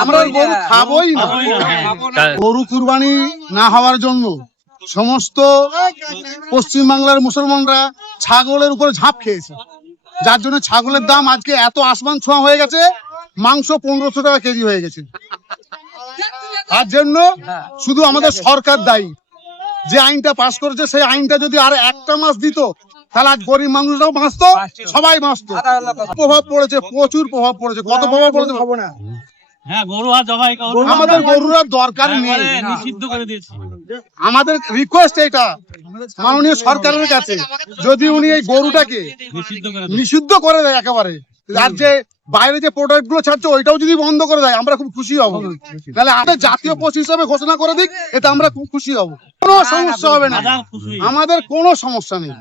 আমরা গরু খাবোই না। গরু কুরবানি না হওয়ার জন্য সমস্ত পশ্চিমবাংলার মুসলমানরা ছাগলের উপরে ঝাঁপ খেয়েছে, যার জন্য ছাগলের দাম আজকে এত আসমান ছোঁয়া হয়ে গেছে। মাংস 1500 টাকা কেজি হয়ে গেছে। তার জন্য শুধু আমাদের সরকার দায়ী। যে আইনটা পাস করেছে সেই আইনটা যদি আর একটা মাস দিত, তাহলে আজ গরিব মানুষরাও বাঁচতো, সবাই বাঁচতো। প্রভাব পড়েছে, প্রচুর প্রভাব পড়েছে। কত প্রভাব পড়েছে ভাবো না। আমাদের গরুর আর দরকার নেই, নিষিদ্ধ করে দিয়েছে। আমাদের রিকোয়েস্ট এটা মাননীয় সরকারের কাছে, যদি উনি এই গরুটাকে নিষিদ্ধ করে দেয় একেবারে, আর যে বাইরে যে প্রোডাক্ট গুলো ছাড়ছে ওইটাও যদি বন্ধ করে দেয়, আমরা খুব খুশি হব। তাহলে আমাদের জাতীয় পশু হিসাবে ঘোষণা করে দিক, এতে আমরা খুব খুশি হব। কোনো সমস্যা হবে না, আমাদের কোনো সমস্যা নেই।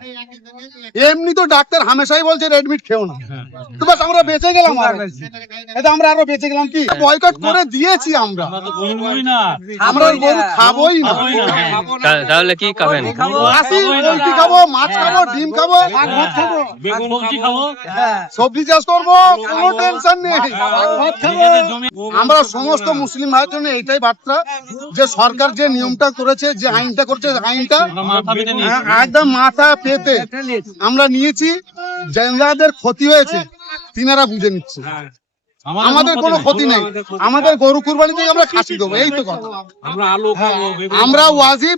এমনি তো ডাক্তার হামেশাই বলছে রেড মিট খেও না, তো বাস আমরা বেঁচে গেলাম। এটা আমরা আরো বেঁচে গেলাম। কি বয়কট করে দিয়েছি আমরা, আমরা গরু খাবোই না। তাহলে কি খাবেন? খাসি, পোল্ট্রি খাবো, মাছ খাবো, ডিম খাবো, সবজি চাষ করবো, কোনো টেনশন নেই। আমরা সমস্ত মুসলিম ভাইয়ের জন্য এইটাই বার্তা, যে সরকার যে নিয়মটা করেছে, যে আইনটা করছে, আইনটা একদম মাথা পেতে আমরা নিয়েছি। যাদের ক্ষতি হয়েছে তিনারা বুঝে নিচ্ছে, আমাদের কোনো ক্ষতি নেই। আমাদের গরু কুরবানি থেকে আমরা খাসি দেবো, এই তো কথা। আমরা ওয়াজিব,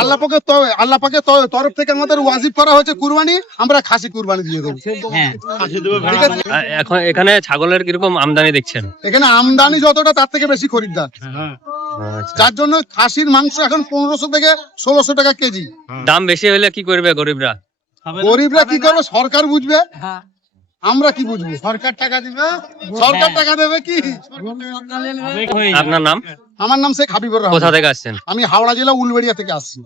আল্লাহ পাকের তরফ থেকে আমাদের ওয়াজিব করা হয়েছে কুরবানি, আমরা খাসি কুরবানি দিয়ে দেবো। এখন এখানে ছাগলের কিরকম আমদানি দেখছেন? এখানে আমদানি যতটা তার থেকে বেশি খরিদ্দার, যার জন্য খাসির মাংস এখন 1500 থেকে 1600 টাকা কেজি। দাম বেশি হলে কি করবে গরিবরা? গরিবরা কি করবে? সরকার বুঝবে, আমরা কি বুঝবো? সরকার টাকা দিবে, সরকার টাকা দেবে কি? আপনার নাম? আমার নাম শেখ হাবিবুর রহমান। কোথা থেকে আসছেন? আমি হাওড়া জেলা উলবেড়িয়া থেকে আসছি।